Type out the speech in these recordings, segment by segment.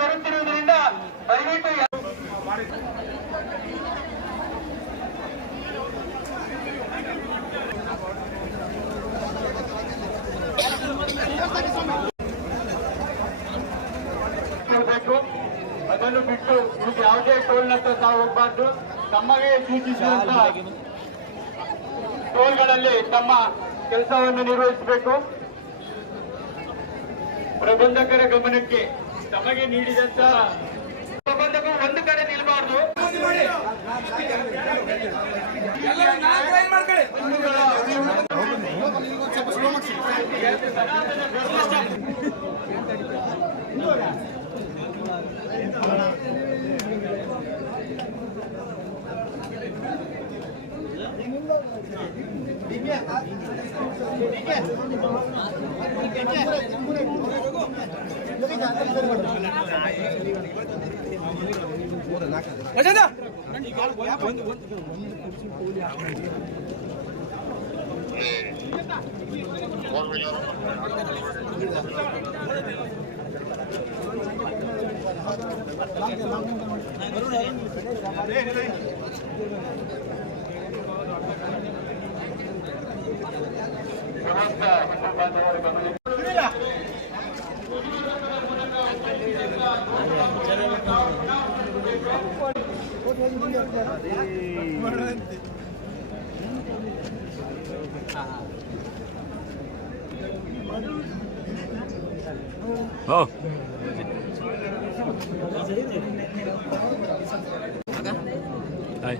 ಬರುತ್ತಿರುವುದರಿಂದ ದಯವಿಟ್ಟು ಅದನ್ನು ಬಿಟ್ಟು ಯಾವುದೇ ಟೋಲ್ನತ್ತ ತಾವು ಹೋಗಬಾರ್ದು. ತಮಗೆ ಸೂಚಿಸಿದಂತ ಟೋಲ್ಗಳಲ್ಲಿ ತಮ್ಮ ಕೆಲಸವನ್ನು ನಿರ್ವಹಿಸಬೇಕು. ಪ್ರಬಂಧಕರ ಗಮನಕ್ಕೆ ತಮಗೆ ನೀಡಿದಂತ ಪ್ರಬಂಧಕರು ಒಂದು ಕಡೆ ನಿಲ್ಲಬಾರ್ದು. Oh. Hi.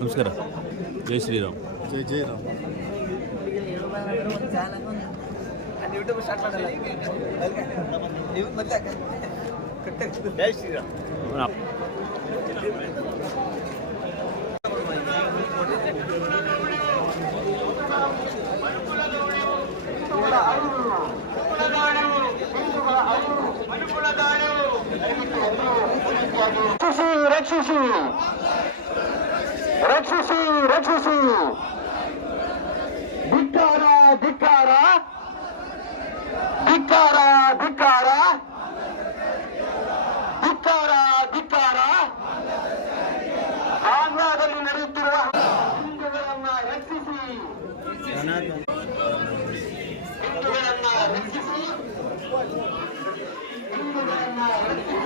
ನಮಸ್ಕಾರ. ಜೈ ಶ್ರೀರಾಮ್. ಜೈ ಜೈರಾಮ್. ಯೂಟ್ಯೂಬ್ ಸ್ಟಾರ್ಟ್ ಮಾಡಲ್ಲ. ಜೈ ಶ್ರೀರಾಮ್. ರಕ್ಷಿಸಿ ರಕ್ಷಿಸಿ ರಕ್ಷಿಸಿ. ಧಿಕ್ಕಾರ ಧಿಕ್ಕಾರ ಧಿಕ್ಕಾರ ಧಿಕ್ಕಾರ ಧಿಕ್ಕಾರ ಧಿಕ್ಕಾರ. ಆಂಧ್ರದಲ್ಲಿ ನಡೆಯುತ್ತಿರುವ ಹಿಂದೂಗಳನ್ನ ರಕ್ಷಿಸಿ ಹಿಂದೂಗಳನ್ನ ರಕ್ಷಿಸಿ ಹಿಂದೂಗಳನ್ನ ರಕ್ಷಿಸಿ.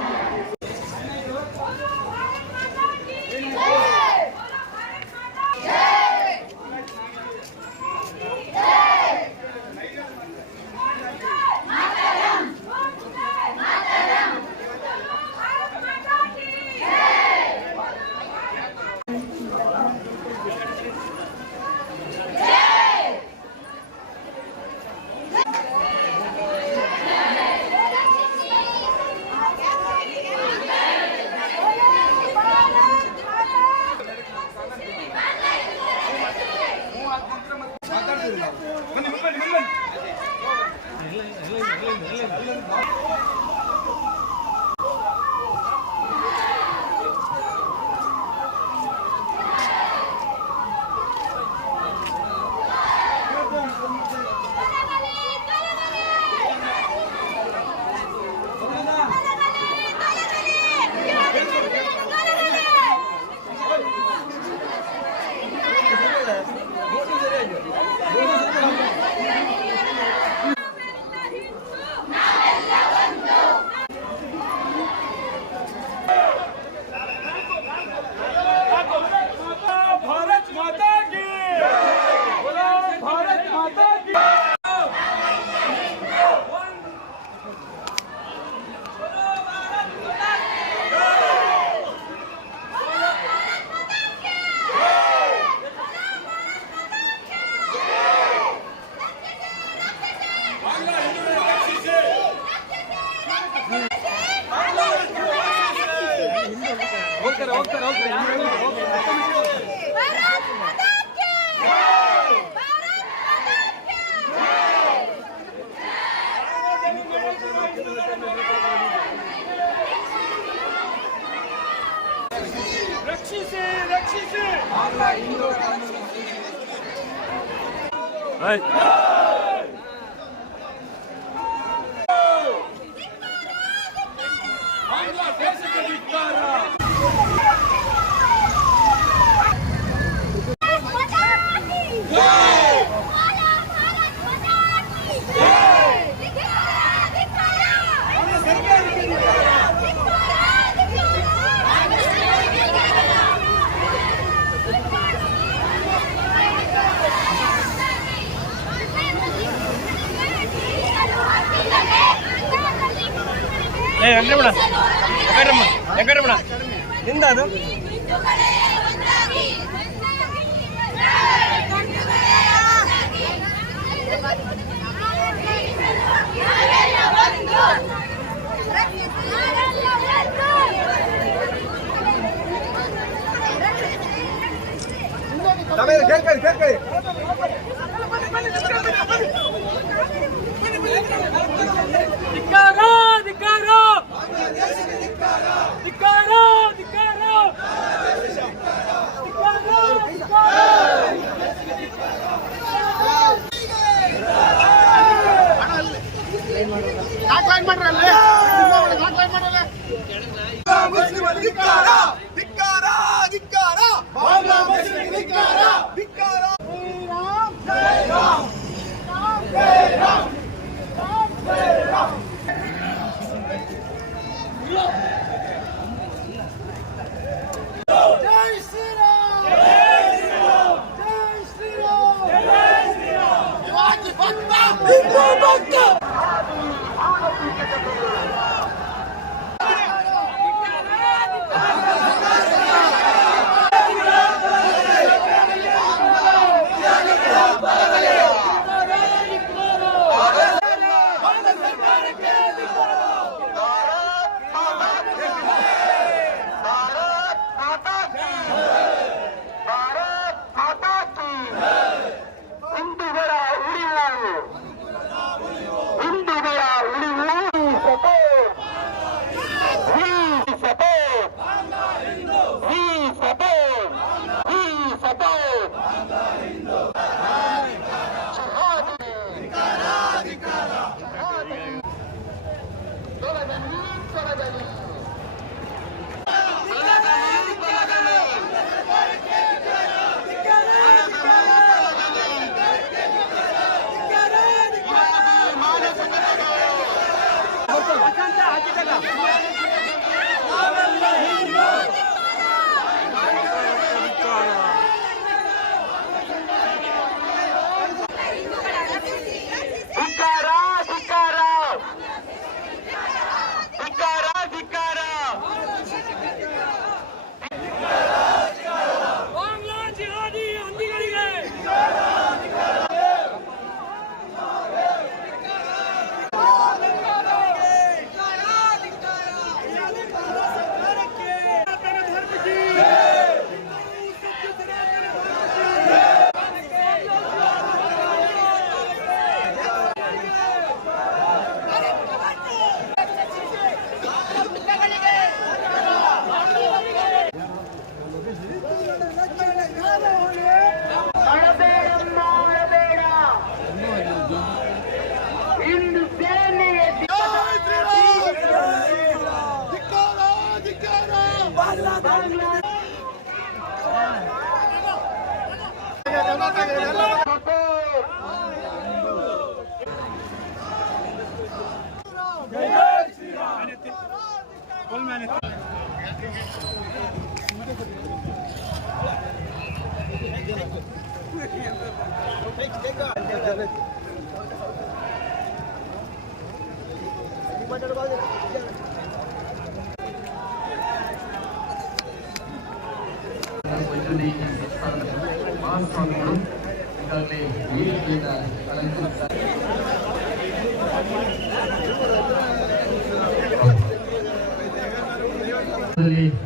ರಕ್ಷಿಸಿ ರಕ್ಷಿಸಿ ಹಾಯ್ ವೆಂಕಟರಮಣ ನಿಂದ ಅದು ಕೇಳ್ಕೊಳ್ಳಿ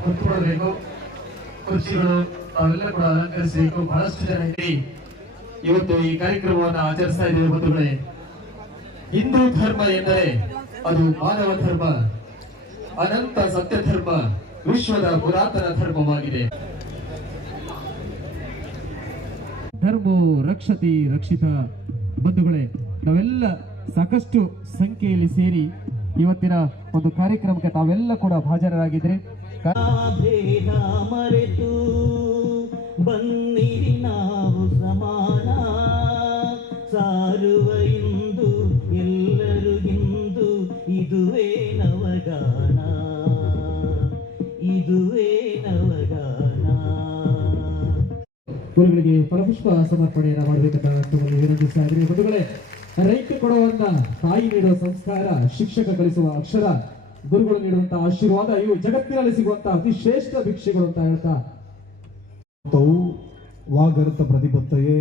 ಕುತ್ಕೊಳ್ಬೇಕು. ಕುರ್ಚಿಗಳು ಅವೆಲ್ಲ ಕೂಡ ಅಲಂಕರಿಸಬೇಕು. ಬಹಳಷ್ಟು ಜನ ಇದ್ದೀರಿ ಇವತ್ತು ಈ ಕಾರ್ಯಕ್ರಮವನ್ನು ಆಚರಿಸ್ತಾ ಇದ್ದೀವಿ ಬಂಧುಗಳೇ. ಹಿಂದೂ ಧರ್ಮ ಎಂದರೆ ಅದು ಮಾನವ ಧರ್ಮ, ಅನಂತ ಸತ್ಯ ಧರ್ಮ, ವಿಶ್ವದ ಪುರಾತನ ಧರ್ಮವಾಗಿದೆ. ಧರ್ಮೋ ರಕ್ಷತಿ ರಕ್ಷಿತ. ಬಂಧುಗಳೇ, ನಾವೆಲ್ಲ ಸಾಕಷ್ಟು ಸಂಖ್ಯೆಯಲ್ಲಿ ಸೇರಿ ಇವತ್ತಿನ ಒಂದು ಕಾರ್ಯಕ್ರಮಕ್ಕೆ ತಾವೆಲ್ಲ ಕೂಡ ಹಾಜರಾಗಿದ್ರೆ ಭೇದ ಮರೆತು ಬನ್ನಿರಿ ನಾವು ಸಮಾನ ಸಾರುವ ಇಂದು ಎಲ್ಲರೂ ಇಂದು ಇದುವೇ ನವಗಾನ, ಇದುವೇ ನವಗಾನ. ಗುರುಗಳಿಗೆ ಫಲಪುಷ್ಪ ಸಮರ್ಪಣೆಯನ್ನು ಮಾಡಬೇಕಂತ ವಿನಂತಿಸ್ತಾ ಇದ್ದೀನಿ. ಬಂಧುಗಳೇ, ರೈತ ಕೊಡುವಂತ ತಾಯಿ ನೀಡುವ ಸಂಸ್ಕಾರ, ಶಿಕ್ಷಕ ಕಲಿಸುವ ಅಕ್ಷರ, ಗುರುಗಳು ನೀಡುವಂತಹ ಆಶೀರ್ವಾದ ಇವು ಜಗತ್ತಿನಲ್ಲಿ ಸಿಗುವಂತಹ ಅತಿ ಶ್ರೇಷ್ಠ ಭಿಕ್ಷೆಗಳು ಅಂತ ಹೇಳ್ತಾ ವಾಗರ್ತ ಪ್ರತಿಪತ್ತಯೇ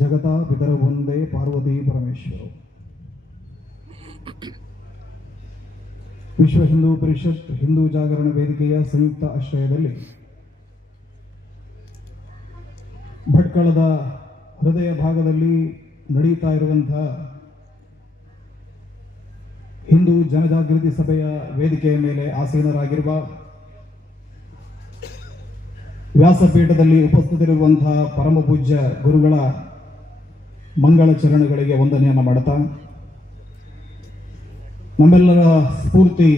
ಜಗತ ಪಿತರ ಒಂದೇ ಪಾರ್ವತಿ ಪರಮೇಶ್ವರ. ವಿಶ್ವ ಹಿಂದೂ ಪರಿಷತ್ ಹಿಂದೂ ಜಾಗರಣ ವೇದಿಕೆಯ ಸಂಯುಕ್ತ ಆಶ್ರಯದಲ್ಲಿ ಭಟ್ಕಳದ ಹೃದಯ ಭಾಗದಲ್ಲಿ ನಡೆಯುತ್ತಾ ಇರುವಂತಹ ಹಿಂದೂ ಜನಜಾಗೃತಿ ಸಭೆಯ ವೇದಿಕೆಯ ಮೇಲೆ ಆಸೀನರಾಗಿರುವ ವ್ಯಾಸಪೀಠದಲ್ಲಿ ಉಪಸ್ಥಿತರಿರುವಂತಹ ಪರಮ ಪೂಜ್ಯ ಗುರುಗಳ ಮಂಗಳ ಚರಣಗಳಿಗೆ ವಂದನೆಯನ್ನು ಮಾಡುತ್ತಾ, ನಮ್ಮೆಲ್ಲರ ಸ್ಫೂರ್ತಿ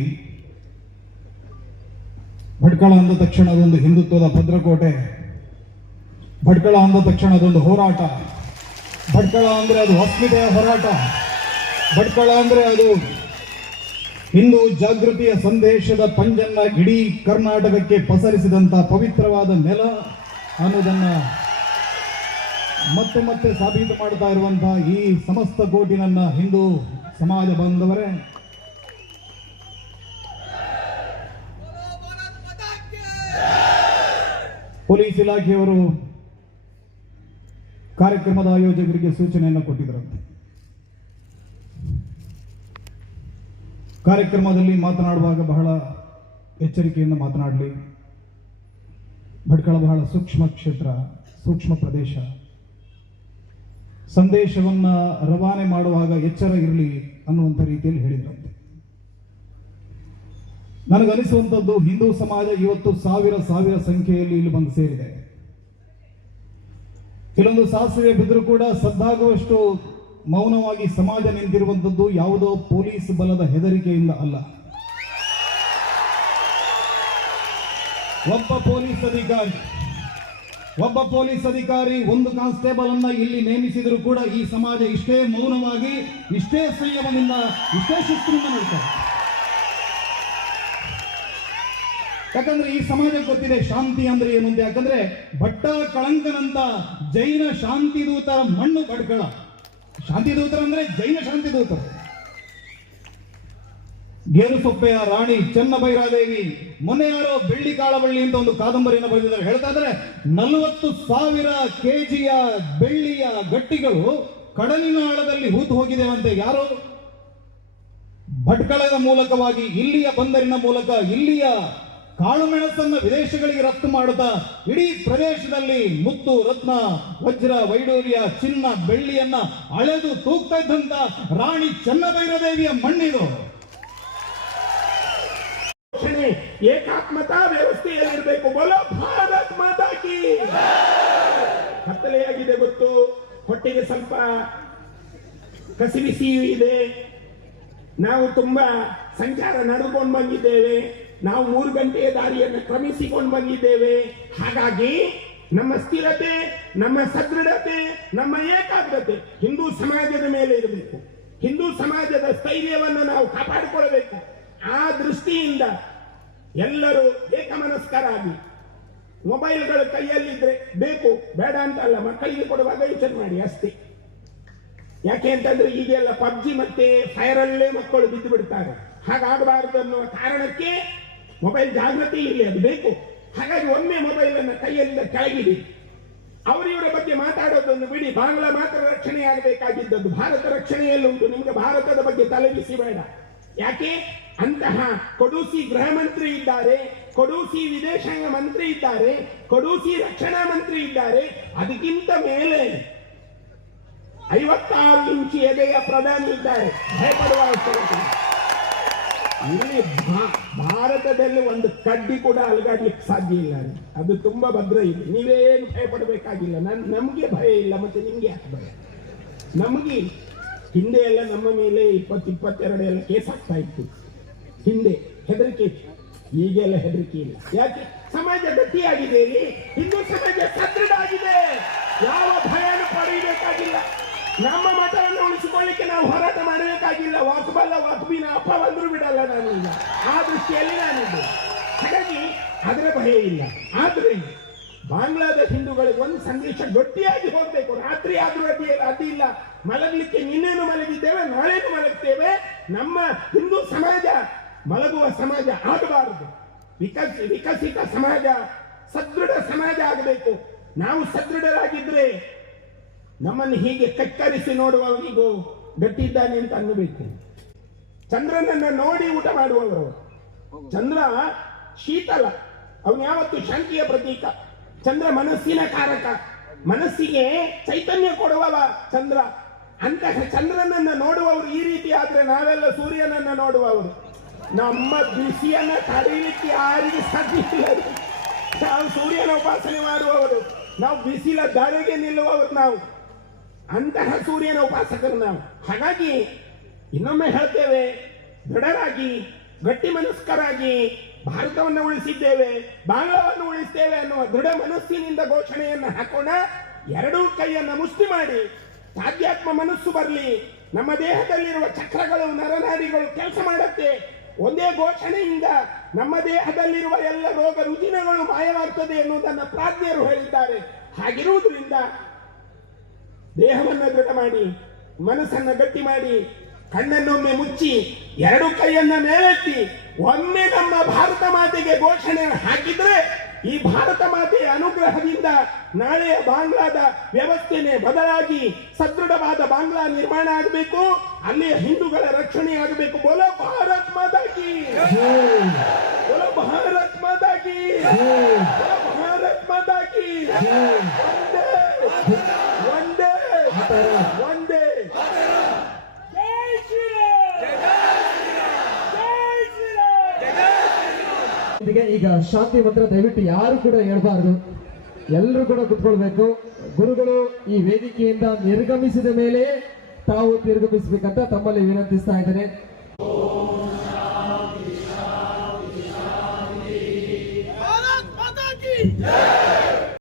ಭಟ್ಕಳ ಅಂದ ತಕ್ಷಣ ಅದೊಂದು ಹಿಂದುತ್ವದ ಭದ್ರಕೋಟೆ, ಭಟ್ಕಳ ಅಂದ ತಕ್ಷಣ ಅದೊಂದು ಹೋರಾಟ, ಭಟ್ಕಳ ಅಂದ್ರೆ ಅದು ಅಸ್ಮಿತೆಯ ಹೋರಾಟ, ಭಟ್ಕಳ ಅಂದ್ರೆ ಅದು ಹಿಂದೂ ಜಾಗೃತಿಯ ಸಂದೇಶದ ಪಂಜನ್ನ ಇಡೀ ಕರ್ನಾಟಕಕ್ಕೆ ಪಸರಿಸಿದಂತ ಪವಿತ್ರವಾದ ನೆಲ ಅನ್ನೋದನ್ನ ಮತ್ತೆ ಮತ್ತೆ ಸಾಬೀತು ಮಾಡ್ತಾ ಇರುವಂತಹ ಈ ಸಮಸ್ತ ಕೋಟಿ ನನ್ನ ಹಿಂದೂ ಸಮಾಜ ಬಾಂಧವರೇ, ಪೊಲೀಸ್ ಇಲಾಖೆಯವರು ಕಾರ್ಯಕ್ರಮದ ಆಯೋಜಕರಿಗೆ ಸೂಚನೆಯನ್ನು ಕೊಟ್ಟಿದ್ದರಂತೆ. ಕಾರ್ಯಕ್ರಮದಲ್ಲಿ ಮಾತನಾಡುವಾಗ ಬಹಳ ಎಚ್ಚರಿಕೆಯಿಂದ ಮಾತನಾಡಲಿ. ಭಟ್ಕಳ ಬಹಳ ಸೂಕ್ಷ್ಮ ಕ್ಷೇತ್ರ, ಸೂಕ್ಷ್ಮ ಪ್ರದೇಶ. ಸಂದೇಶವನ್ನ ರವಾನೆ ಮಾಡುವಾಗ ಎಚ್ಚರ ಇರಲಿ ಅನ್ನುವಂಥ ರೀತಿಯಲ್ಲಿ ಹೇಳಿದ್ರಂತೆ. ನನಗನಿಸುವಂಥದ್ದು ಹಿಂದೂ ಸಮಾಜ ಇವತ್ತು ಸಾವಿರ ಸಂಖ್ಯೆಯಲ್ಲಿ ಇಲ್ಲಿ ಬಂದು ಸೇರಿದೆ. ಕೆಲವೊಂದು ಸಾಸಿವೆ ಬಿದ್ದರೂ ಕೂಡ ಸದ್ದಾಗುವಷ್ಟು ಮೌನವಾಗಿ ಸಮಾಜ ನಿಂತಿರುವಂಥದ್ದು ಯಾವುದೋ ಪೊಲೀಸ್ ಬಲದ ಹೆದರಿಕೆಯಿಂದ ಅಲ್ಲ. ಒಬ್ಬ ಪೊಲೀಸ್ ಅಧಿಕಾರಿ ಒಂದು ಕಾನ್ಸ್ಟೇಬಲ್ ಅನ್ನ ಇಲ್ಲಿ ನೇಮಿಸಿದರೂ ಕೂಡ ಈ ಸಮಾಜ ಇಷ್ಟೇ ಮೌನವಾಗಿ, ಇಷ್ಟೇ ಸಂಯಮದಿಂದ, ಇಷ್ಟೇ ಶಿಸ್ತಿನಿಂದ ನಡೀತಾರೆ. ಯಾಕಂದ್ರೆ ಈ ಸಮಾಜಕ್ಕೆ ಗೊತ್ತಿದೆ ಶಾಂತಿ ಅಂದ್ರೆ ಏನು ಅಂತ. ಯಾಕಂದ್ರೆ ಭಟ್ಟ ಕಳಂಕನಂತ ಜೈನ ಶಾಂತಿದೂತರ ಮಣ್ಣು ಭಟ್ಕಳ. ಶಾಂತಿದೂತರ ಅಂದ್ರೆ ಜೈನ ಶಾಂತಿದೂತರು. ಗೇರುಸೊಪ್ಪೆಯ ರಾಣಿ ಚೆನ್ನಭೈರಾದೇವಿ ಮೊನ್ನೆ ಯಾರೋ ಬೆಳ್ಳಿ ಕಾಳಬಳ್ಳಿ ಅಂತ ಒಂದು ಕಾದಂಬರಿಯನ್ನು ಬರೆದಿದ್ದಾರೆ. ಹೇಳ್ತಾ ಇದ್ರೆ 40,000 ಕೆಜಿಯ ಬೆಳ್ಳಿಯ ಗಟ್ಟಿಗಳು ಕಡಲಿನ ಆಳದಲ್ಲಿ ಹೂತು ಹೋಗಿದೆವಂತೆ. ಯಾರು? ಭಟ್ಕಳದ ಮೂಲಕವಾಗಿ, ಇಲ್ಲಿಯ ಬಂದರಿನ ಮೂಲಕ, ಇಲ್ಲಿಯ ಕಾಳುಮೆಣಸನ್ನು ವಿದೇಶಗಳಿಗೆ ರಫ್ತು ಮಾಡುತ್ತಾ ಇಡೀ ಪ್ರದೇಶದಲ್ಲಿ ಮುತ್ತು, ರತ್ನ, ವಜ್ರ, ವೈಡೂರ್ಯ, ಚಿನ್ನ, ಬೆಳ್ಳಿಯನ್ನ ಅಳೆದು ತೂಗ್ತಾ ಇದ್ದಂತ ರಾಣಿ ಚೆನ್ನಭೈರದೇವಿಯ ಮಣ್ಣಿದು. ಏಕಾತ್ಮತಾ ವ್ಯವಸ್ಥೆಯಲ್ಲಿರಬೇಕು. ಬೋಲೋ ಭಾರತ್ ಮಾತಾ ಕಿ. ಕತ್ತಲೆಯಾಗಿದೆ ಗೊತ್ತು, ಹೊಟ್ಟೆಗೆ ಸ್ವಲ್ಪ ಕಸಿಬಿಸಿಯೂ ಇದೆ. ನಾವು ತುಂಬಾ ಸಂಚಾರ ನಡೆದುಕೊಂಡು ಬಂದಿದ್ದೇವೆ. ನಾವು 3 ಗಂಟೆಯ ದಾರಿಯನ್ನು ಕ್ರಮಿಸಿಕೊಂಡು ಬಂದಿದ್ದೇವೆ. ಹಾಗಾಗಿ ನಮ್ಮ ಸ್ಥಿರತೆ, ನಮ್ಮ ಸದೃಢತೆ, ನಮ್ಮ ಏಕಾಗ್ರತೆ ಹಿಂದೂ ಸಮಾಜದ ಮೇಲೆ ಇರಬೇಕು. ಹಿಂದೂ ಸಮಾಜದ ಸ್ಥೈರ್ಯವನ್ನು ನಾವು ಕಾಪಾಡಿಕೊಳ್ಳಬೇಕು. ಆ ದೃಷ್ಟಿಯಿಂದ ಎಲ್ಲರೂ ಏಕಮನಸ್ಕರಾಗಿ, ಮೊಬೈಲ್ಗಳು ಕೈಯಲ್ಲಿದ್ರೆ ಬೇಕು, ಬೇಡ ಅಂತ ಅಲ್ಲ, ಮಕ್ಕಳಿಗೆ ಕೊಡುವಾಗ ಯೋಚನೆ ಮಾಡಿ ಅಷ್ಟೇ. ಯಾಕೆ ಅಂತಂದ್ರೆ ಈಗೆಲ್ಲ ಪಬ್ಜಿ ಮತ್ತೆ ಫೈರಲ್ಲೇ ಮಕ್ಕಳು ಬಿದ್ದು ಬಿಡ್ತಾರೆ. ಹಾಗಾಗಬಾರದು ಅನ್ನುವ ಕಾರಣಕ್ಕೆ ಮೊಬೈಲ್ ಜಾಗೃತಿ ಇರಲಿ, ಅದು ಬೇಕು. ಹಾಗಾಗಿ ಒಮ್ಮೆ ಮೊಬೈಲ್ ಅನ್ನು ಕೈಯಿಂದ ಕೆಳಗಿಡಿ. ಅವರಿವರ ಬಗ್ಗೆ ಮಾತಾಡೋದನ್ನು ಬಿಡಿ. ಬಾಂಗ್ಲಾ ಮಾತ್ರ ರಕ್ಷಣೆ ಆಗಬೇಕಾಗಿದ್ದದ್ದು, ಭಾರತ ರಕ್ಷಣೆಯಲ್ಲಿ ಉಂಟು. ನಿಮ್ಗೆ ಭಾರತದ ಬಗ್ಗೆ ತಲೆಬಿಸಿ ಬೇಡ. ಯಾಕೆ? ಅಂತಹ ಕೊಡೂಸಿ ಗೃಹ ಮಂತ್ರಿ ಇದ್ದಾರೆ, ಕೊಡೂಸಿ ವಿದೇಶಾಂಗ ಮಂತ್ರಿ ಇದ್ದಾರೆ, ಕೊಡೂಸಿ ರಕ್ಷಣಾ ಮಂತ್ರಿ ಇದ್ದಾರೆ. ಅದಕ್ಕಿಂತ ಮೇಲೆ 56 ಇಂಚು ಎದೆಯ ಪ್ರಧಾನಿ ಇದ್ದಾರೆ. ಭಯಪಡುವ ಅವಶ್ಯಕತೆ. ಇಲ್ಲಿ ಭಾರತದಲ್ಲಿ ಒಂದು ಕಡ್ಡಿ ಕೂಡ ಅಲುಗಾಡ್ಲಿಕ್ಕೆ ಸಾಧ್ಯ ಇಲ್ಲ. ಅದು ತುಂಬಾ ಭದ್ರ ಇದೆ. ನೀವೇನು ಭಯ ಪಡಬೇಕಾಗಿಲ್ಲ. ನಮ್ಗೆ ಭಯ ಇಲ್ಲ, ಮತ್ತೆ ನಿಮ್ಗೆ ಯಾಕೆ ಭಯ? ನಮಗೆ ಹಿಂದೆ ಎಲ್ಲ ನಮ್ಮ ಮೇಲೆ 22 ಎಲ್ಲ ಕೇಸ್ ಆಗ್ತಾ ಇತ್ತು. ಹಿಂದೆ ಹೆದರಿಕೆ ಇತ್ತು, ಈಗೆಲ್ಲ ಹೆದರಿಕೆ ಇಲ್ಲ. ಯಾಕೆ? ಸಮಾಜ ಗಟ್ಟಿಯಾಗಿದೆ. ಇಲ್ಲಿ ಹಿಂದೂ ಸಮಾಜ ಸದೃಢ ಆಗಿದೆ. ಯಾವ ಭಯನೂ ಪಡೆಯಬೇಕಾಗಿಲ್ಲ. ನಮ್ಮ ಮತವನ್ನು ಉಳಿಸಿಕೊಳ್ಳಿಕ್ಕೆ ನಾವು ಹೋರಾಟ ಮಾಡಬೇಕಾಗಿಲ್ಲ. ವಾಕಬಲ್ಲ ವಾಕಬಿನ ಅಪ್ಪ ಬಂದರೂ ಬಿಡಲ್ಲ ನಾನು ಈಗ. ಆ ದೃಷ್ಟಿಯಲ್ಲಿ ನಾನಿದ್ದೆ. ಹಾಗಾಗಿ ಅದರ ಭಯ ಇಲ್ಲ. ಆದ್ರೆ ಬಾಂಗ್ಲಾದ ಹಿಂದೂಗಳಿಗೆ ಒಂದು ಸಂದೇಶ ಗಟ್ಟಿಯಾಗಿ ಹೋಗ್ಬೇಕು. ರಾತ್ರಿ ಆದ್ರೂ ಅಡ್ಡಿಲ್ಲ, ಮಲಗಲಿಕ್ಕೆ ನಿನ್ನೇನು ಮಲಗಿದ್ದೇವೆ, ನಾಳೆನು ಮಲಗ್ತೇವೆ. ನಮ್ಮ ಹಿಂದೂ ಸಮಾಜ ಮಲಗುವ ಸಮಾಜ ಆಗಬಾರದು. ವಿಕಸಿತ ಸಮಾಜ, ಸದೃಢ ಸಮಾಜ ಆಗಬೇಕು. ನಾವು ಸದೃಢರಾಗಿದ್ರೆ ನಮ್ಮನ್ನು ಹೀಗೆ ಕಕ್ಕರಿಸಿ ನೋಡುವವನಿಗೂ ಗಟ್ಟಿದ್ದಾನೆ ಅಂತ ಅನ್ನಬೇಕು. ಚಂದ್ರನನ್ನ ನೋಡಿ ಊಟ ಮಾಡುವವರು. ಚಂದ್ರ ಶೀತಲ, ಅವನು ಯಾವತ್ತು ಶಾಂತಿಯ ಪ್ರತೀಕ. ಚಂದ್ರ ಮನಸ್ಸಿನ ಕಾರಕ, ಮನಸ್ಸಿಗೆ ಚೈತನ್ಯ ಕೊಡುವವ ಚಂದ್ರ. ಅಂತಹ ಚಂದ್ರನನ್ನ ನೋಡುವವರು ಈ ರೀತಿ ಆದ್ರೆ ನಾವೆಲ್ಲ ಸೂರ್ಯನನ್ನ ನೋಡುವವರು. ನಮ್ಮ ಬಿಸಿಯನ್ನ ತಡೆಯಲಿಕ್ಕೆ ಯಾರಿಗೆ ಸಾಧ್ಯ ಇಲ್ಲ. ನಾವು ಸೂರ್ಯನ ಉಪಾಸನೆ ಮಾಡುವವರು, ನಾವು ಬಿಸಿಲ ದಾಳಿಗೆ ನಿಲ್ಲುವವರು. ನಾವು ಅಂತಹ ಸೂರ್ಯನ ಉಪಾಸಕರು ನಾವು. ಹಾಗಾಗಿ ಇನ್ನೊಮ್ಮೆ ಹೇಳ್ತೇವೆ, ದೃಢರಾಗಿ ಗಟ್ಟಿ ಮನಸ್ಕರಾಗಿ ಭಾರತವನ್ನು ಉಳಿಸಿದ್ದೇವೆ, ಬಾಂಗ್ಲಾವನ್ನು ಉಳಿಸ್ತೇವೆ ಅನ್ನುವ ದೃಢ ಮನಸ್ಸಿನಿಂದ ಘೋಷಣೆಯನ್ನು ಹಾಕೋಣ. ಎರಡೂ ಕೈಯನ್ನು ಮುಷ್ಟಿ ಮಾಡಿ ಆಧ್ಯಾತ್ಮ ಮನಸ್ಸು ಬರಲಿ. ನಮ್ಮ ದೇಹದಲ್ಲಿರುವ ಚಕ್ರಗಳು, ನರನಾಡಿಗಳು ಕೆಲಸ ಮಾಡುತ್ತೆ. ಒಂದೇ ಘೋಷಣೆಯಿಂದ ನಮ್ಮ ದೇಹದಲ್ಲಿರುವ ಎಲ್ಲ ರೋಗ ರುಜಿನಗಳು ಮಾಯವಾಗ್ತದೆ ಎನ್ನುವುದನ್ನು ಪ್ರಾಜ್ಞರು ಹೇಳಿದ್ದಾರೆ. ಹಾಗಿರುವುದರಿಂದ ದೇಹವನ್ನು ದೃಢ ಮಾಡಿ, ಮನಸ್ಸನ್ನು ಗಟ್ಟಿ ಮಾಡಿ, ಕಣ್ಣನ್ನೊಮ್ಮೆ ಮುಚ್ಚಿ, ಎರಡು ಕೈಯನ್ನ ಮೇಲೆತ್ತಿ ಒಮ್ಮೆ ನಮ್ಮ ಭಾರತ ಮಾತೆಗೆ ಘೋಷಣೆ ಹಾಕಿದ್ರೆ ಈ ಭಾರತ ಮಾತೆಯ ಅನುಗ್ರಹದಿಂದ ನಾಳೆಯ ಬಾಂಗ್ಲಾದ ವ್ಯವಸ್ಥೆನೆ ಬದಲಾಗಿ ಸದೃಢವಾದ ಬಾಂಗ್ಲಾ ನಿರ್ಮಾಣ ಆಗಬೇಕು. ಅಲ್ಲಿಯ ಹಿಂದೂಗಳ ರಕ್ಷಣೆ ಆಗಬೇಕು. ಬೋಲೋ ಭಾರತ್ ಮಾತಾ ಕಿ, ಬೋಲೋ ಭಾರತ್ ಮಾತಾ ಕಿ, ಬೋಲೋ ಭಾರತ್ ಮಾತಾ ಕಿ. ಒಂದೇ ಒಂದೇ ಈಗ ಶಾಂತಿ ಮಂತ್ರ ದಯವಿಟ್ಟು ಯಾರು ಕೂಡ ಹೇಳ್ಬಾರ್ದು. ಎಲ್ಲರೂ ಕೂಡ ಕುತ್ಕೊಳ್ಬೇಕು. ಗುರುಗಳು ಈ ವೇದಿಕೆಯಿಂದ ನಿರ್ಗಮಿಸಿದ ಮೇಲೆ ತಾವು ನಿರ್ಗಮಿಸಬೇಕಂತ ತಮ್ಮಲ್ಲಿ ವಿನಂತಿಸ್ತಾ ಇದ್ದೇನೆ. भारत माता की